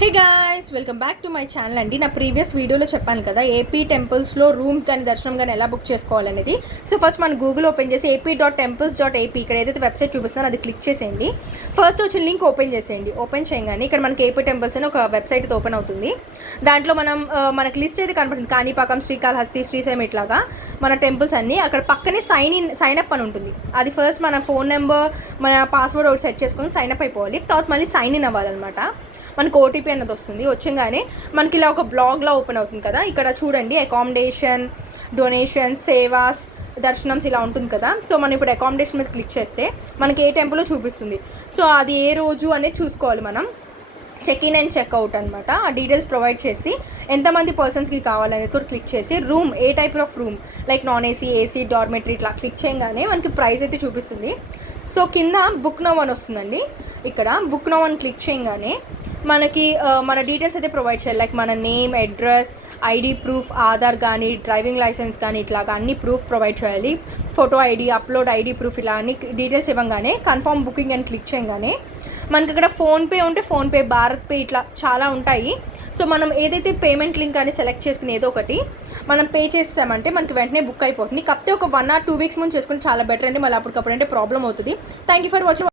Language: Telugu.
Hey guys, welcome back to my channel అండి. నా ప్రీవియస్ వీడియోలో చెప్పాను కదా ఏపీ టెంపుల్స్లో రూమ్స్ కానీ దర్శనం కానీ ఎలా బుక్ చేసుకోవాలనేది. సో ఫస్ట్ మనం గూగుల్ ఓపెన్ చేసి AP.temples.ap ఇక్కడ ఏదైతే వెబ్సైట్ చూపిస్తున్నారో అది క్లిక్ చేసేయండి. ఫస్ట్ వచ్చిన లింక్ ఓపెన్ చేసేయండి. ఓపెన్ చేయగానే ఇక్కడ మనకి ఏపీ టెంపుల్స్ అని ఒక వెబ్సైట్ అయితే ఓపెన్ అవుతుంది. దాంట్లో మనకి లిస్ట్ అయితే కనపడుతుంది. కాణిపాకం, శ్రీకాళహస్తి, శ్రీశైలం ఇట్లాగా మన టెంపుల్స్ అన్నీ. అక్కడ పక్కనే సైన్ అప్ అని ఉంటుంది. అది ఫస్ట్ మన ఫోన్ నెంబర్, మన పాస్వర్డ్ ఒకటి సెట్ చేసుకొని సైన్ అప్ అయిపోవాలి. తర్వాత మళ్ళీ సైన్ ఇన్ అవ్వాలన్నమాట. మనకు ఓటీపీ అన్నది వస్తుంది. వచ్చగానే మనకి ఇలా ఒక బ్లాగ్లా ఓపెన్ అవుతుంది కదా. ఇక్కడ చూడండి అకామిడేషన్, డొనేషన్, సేవాస్, దర్శనమ్స్ ఇలా ఉంటుంది కదా. సో మనం ఇప్పుడు అకామిడేషన్ మీద క్లిక్ చేస్తే మనకి ఏ టెంపుల్లో చూపిస్తుంది. సో అది ఏ రోజు అనేది చూసుకోవాలి మనం. చెక్ ఇన్ అండ్ చెక్అవుట్ అనమాట. ఆ డీటెయిల్స్ ప్రొవైడ్ చేసి ఎంతమంది పర్సన్స్కి కావాలనేది కూడా క్లిక్ చేసి room, A type of room like non AC, AC, dormitory ఇట్లా క్లిక్ చేయగానే మనకి ప్రైస్ అయితే చూపిస్తుంది. సో కింద బుక్ నౌ అని వస్తుందండి. ఇక్కడ బుక్ నౌ అని క్లిక్ చేయగానే మనకి మన డీటెయిల్స్ అయితే ప్రొవైడ్ చేయాలి. లైక్ మన name, address, ID proof, Aadhaar కానీ, డ్రైవింగ్ లైసెన్స్ కానీ ఇట్లాగా అన్ని ప్రూఫ్ ప్రొవైడ్ చేయాలి. Photo ID, upload ID proof ఇలా అన్ని డీటెయిల్స్ ఇవ్వగానే కన్ఫర్మ్ బుకింగ్ అని క్లిక్ చేయగానే మనకి ఇక్కడ ఫోన్పే ఉంటే ఫోన్పే, భారత్ పే ఇట్లా చాలా ఉంటాయి. సో మనం ఏదైతే పేమెంట్ లింక్ అని సెలెక్ట్ చేసుకుని ఏదో ఒకటి మనం పే చేసామంటే మనకి వెంటనే బుక్ అయిపోతుంది. కాకపోతే ఒక 1 or 2 వీక్స్ ముందు చేసుకుంటే చాలా బెటర్ అండి. మళ్ళీ అప్పటికప్పుడు అంటే ప్రాబ్లం అవుతుంది. Thank you for watching.